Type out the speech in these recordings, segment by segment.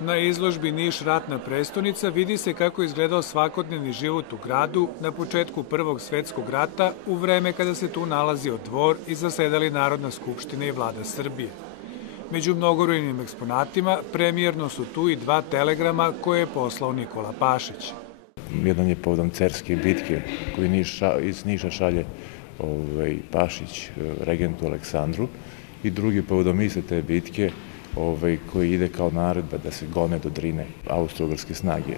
Na izložbi Niš ratna prestonica vidi se kako je izgledao svakodnevni život u gradu na početku Prvog svetskog rata u vreme kada se tu nalazio dvor i zasedali Narodna skupština i vlada Srbije. Među mnogobrojnim eksponatima premijerno su tu i 2 telegrama koje je poslao Nikola Pašić. Jedan je povodom Cerske bitke koji iz Niša šalje Pašić regentu Aleksandru i drugi povodom iste te bitke koji ide kao naredba da se gone do Drine austro-ugarske snage.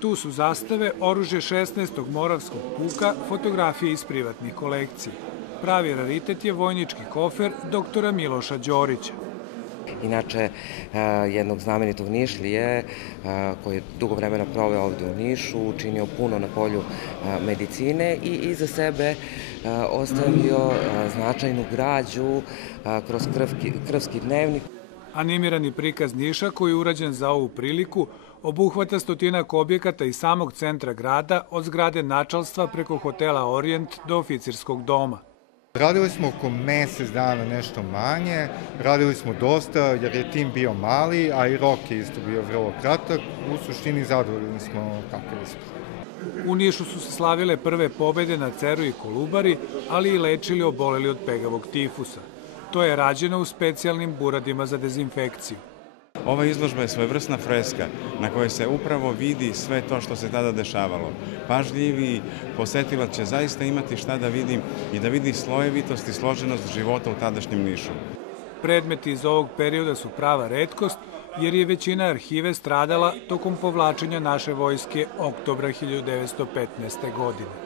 Tu su zastave, oružje 16. Moravskog puka, fotografije iz privatnih kolekcija. Pravi raritet je vojnički kofer doktora Miloša Đorića. Inače, jednog znamenitog Nišlije koji je dugo vremena proveo ovde u Nišu, učinio puno na polju medicine i iza sebe ostavio značajnu građu kroz krvski dnevnik. Animirani prikaz Niša, koji je urađen za ovu priliku, obuhvata stotinak objekata iz samog centra grada, od zgrade načalstva preko hotela Orijent do oficirskog doma. Radili smo oko mesec dana, nešto manje, radili smo dosta jer je tim bio mali, a i rok je isto bio vrlo kratak, u suštini zadovoljni smo kako je ispred. U Nišu su se slavile prve pobede na Ceru i Kolubari, ali i lečili oboleli od pegavog tifusa. To je rađeno u specijalnim buradima za dezinfekciju. Ova izložba je svojevrsna freska na kojoj se upravo vidi sve to što se tada dešavalo. Pažljivi posetilac će zaista imati šta da vidi i da vidi slojevitost i složenost života u tadašnjem Nišu. Predmeti iz ovog perioda su prava retkost, jer je većina arhive stradala tokom povlačenja naše vojske oktobra 1915. godine.